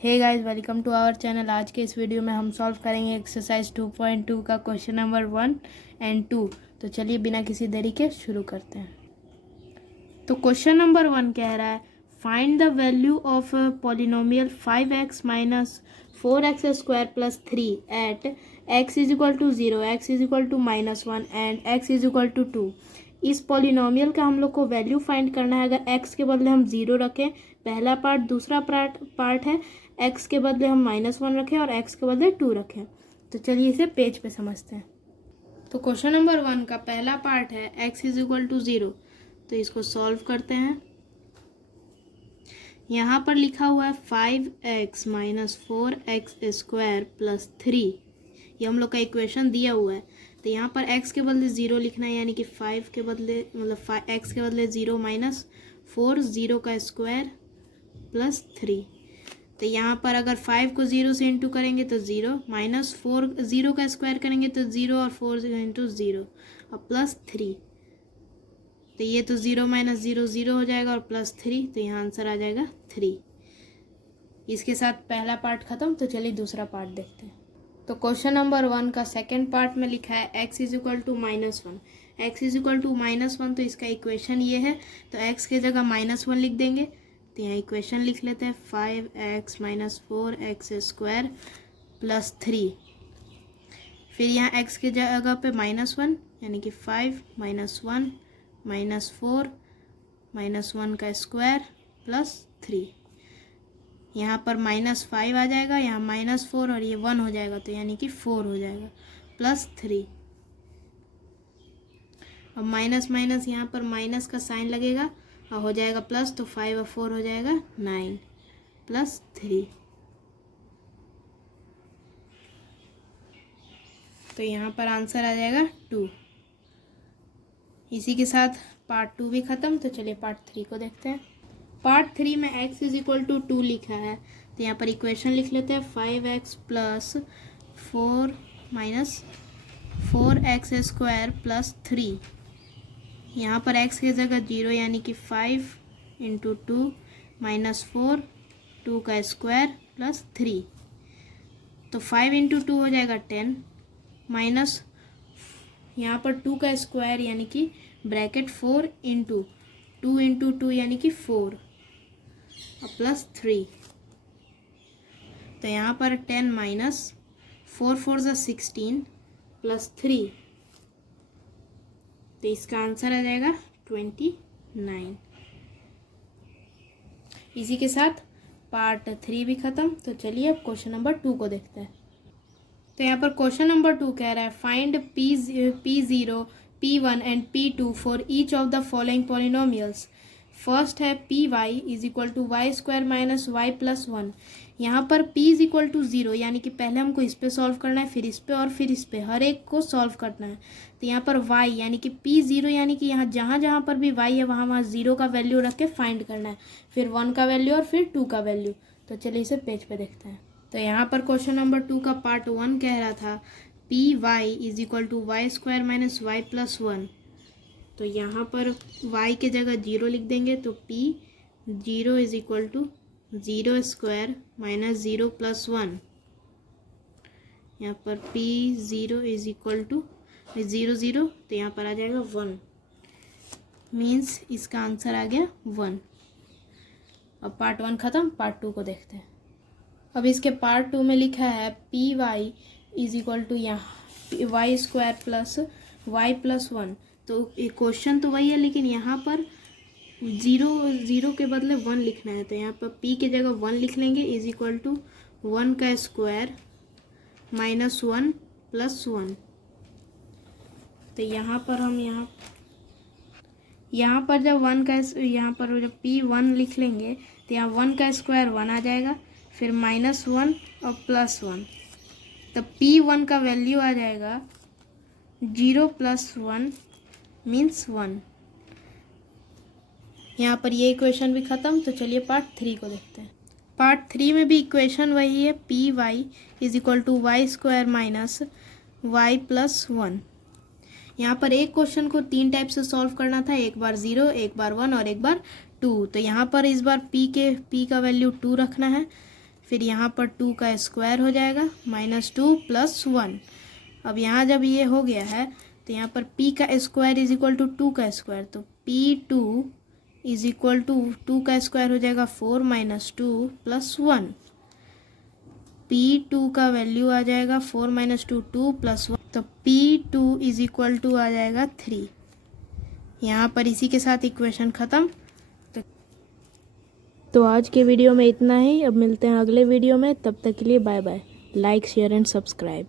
Hey guys, welcome to our channel. आज के इस वीडियो में हम सॉल्व करेंगे एक्सरसाइज 2.2 का क्वेश्चन नंबर 1 एंड 2। तो चलिए बिना किसी देरी के शुरू करते हैं। तो क्वेश्चन नंबर 1 कह रहा है find the value of polynomial 5x minus 4x square plus 3 at x is equal to 0, x is equal to -1 and x is equal to 2। इस पॉलिनोमियल का हम लोग को वैल्यू फाइंड करना है। अगर x के बदले हम 0 रखें पहला पार्ट, दूसरा पार्ट है x के बदले हम -1 रखें और x के बदले 2 रखें। तो चलिए इसे पेज पे समझते हैं। तो क्वेश्चन नंबर 1 का पहला पार्ट है x इज इक्वल टू 0, तो इसको सॉल्व करते हैं। यहाँ पर लिखा हुआ है 5x minus 4x square plus 3, ये हम लोग का इक्वेशन दिया हुआ है। तो यहाँ पर x के बदले 0 लिखना है, यानी कि 5 के बदले मतलब x के बदले 0 माइनस 4, 0 का स्क्वायर प्लस 3। तो यहाँ पर अगर 5 को 0 से इंटू करेंगे तो 0, माइनस 4 0 का स्क्वायर करेंगे तो 0 और 4 इंटू 0 और प्लस 3। तो ये तो 0 माइनस 0 0 हो जाएगा और प्लस 3, तो यहाँ आंसर आ जाएगा 3। इसके साथ पहला पार्ट खत्म। तो चलिए दूसरा पार्ट देखते हैं। तो क्वेश्चन नंबर 1 का सेकेंड पार्ट में लिखा है x is equal to -1, x is equal to -1। तो इसका इक्वेशन ये है, तो x की जगह -1 लिख देंगे। तो यहाँ इक्वेशन लिख लेते हैं 5x minus 4x square plus 3। फिर यहाँ x की जगह पे -1, यानी कि 5 -1 माइनस 4 -1 का स्क्वायर प्लस 3। यहाँ पर -5 आ जाएगा, यहाँ -4 और ये 1 हो जाएगा, तो यानी कि 4 हो जाएगा प्लस 3। अब माइनस माइनस यहाँ पर माइनस का साइन लगेगा और हो जाएगा प्लस, तो 5 और 4 हो जाएगा 9 प्लस 3। तो यहाँ पर आंसर आ जाएगा 2। इसी के साथ पार्ट 2 भी ख़त्म। तो चलिए पार्ट 3 को देखते हैं। पार्ट 3 में x इज इक्वल टू 2 लिखा है, तो यहाँ पर इक्वेशन लिख लेते हैं 5x plus 4 minus 4x square plus 3। यहाँ पर x की जगह 0, यानी कि 5 इंटू 2 माइनस 4, 2 का स्क्वायर प्लस 3। तो 5 इंटू 2 हो जाएगा 10, माइनस यहाँ पर 2 का स्क्वायर यानी कि ब्रैकेट 4 इंटू 2 इंटू 2 यानी कि 4 और प्लस 3। तो यहाँ पर 10 माइनस 4 4 ज़ा 16 प्लस 3, तो इसका आंसर आ जाएगा 29। इसी के साथ पार्ट 3 भी ख़त्म। तो चलिए अब क्वेश्चन नंबर 2 को देखते हैं। तो यहाँ पर क्वेश्चन नंबर 2 कह रहा है find P0, P1 and P2 for each of the following polynomials. First है Py is equal to Y square minus Y plus 1। यहाँ पर P इज इक्वल टू 0, यानी कि पहले हमको इस पे सॉल्व करना है, फिर इस पे और फिर इस पे, हर एक को सॉल्व करना है। तो यहाँ पर y यानी कि P0, यानी कि यहाँ जहाँ जहाँ पर भी y है वहाँ वहाँ 0 का वैल्यू रख के फाइंड करना है, फिर 1 का वैल्यू और फिर 2 का वैल्यू। तो चलिए इसे पेज पे देखते हैं। तो यहाँ पर क्वेश्चन नंबर 2 का पार्ट 1 कह रहा था Py is equal to Y square minus Y plus 1। तो यहाँ पर y की जगह 0 लिख देंगे, तो P0 is equal to 0 square minus 0 plus 1। यहाँ पर P0 इज इक्वल टू 0 0, तो यहाँ पर आ जाएगा 1, मीन्स इसका आंसर आ गया 1। अब पार्ट 1 ख़त्म, पार्ट 2 को देखते हैं। अब इसके पार्ट 2 में लिखा है Py इज इक्वल टू यहाँ Y square plus Y plus 1। तो क्वेश्चन तो वही है, लेकिन यहाँ पर 0 के बदले 1 लिखना है। तो यहाँ पर P की जगह 1 लिख लेंगे, इज इक्वल टू 1 का स्क्वायर माइनस 1 प्लस 1। तो यहाँ पर हम यहाँ पर जब 1 का यहाँ पर जब P1 लिख लेंगे तो यहाँ 1 का स्क्वायर 1 आ जाएगा, फिर -1 और प्लस 1। तो P1 का वैल्यू आ जाएगा 0 प्लस 1 मीन्स 1। यहाँ पर ये इक्वेशन भी ख़त्म। तो चलिए पार्ट 3 को देखते हैं। पार्ट 3 में भी इक्वेशन वही है, Py is equal to Y square minus Y plus 1। यहाँ पर एक क्वेश्चन को 3 टाइप से सॉल्व करना था, एक बार 0, एक बार 1 और एक बार 2। तो यहाँ पर इस बार P का वैल्यू 2 रखना है, फिर यहाँ पर 2 का स्क्वायर हो जाएगा -2 + 1। अब यहाँ जब ये हो गया है तो यहाँ पर p का स्क्वायर इज इक्वल टू 2 का स्क्वायर, तो p2 इज इक्वल टू 2 का स्क्वायर हो जाएगा 4 - 2 + 1। p2 का वैल्यू आ जाएगा 4 - 2 2 + 1, तो p2 इज इक्वल टू आ जाएगा 3। यहाँ पर इसी के साथ इक्वेशन ख़त्म। तो आज के वीडियो में इतना ही। अब मिलते हैं अगले वीडियो में, तब तक के लिए bye bye. Like share and subscribe.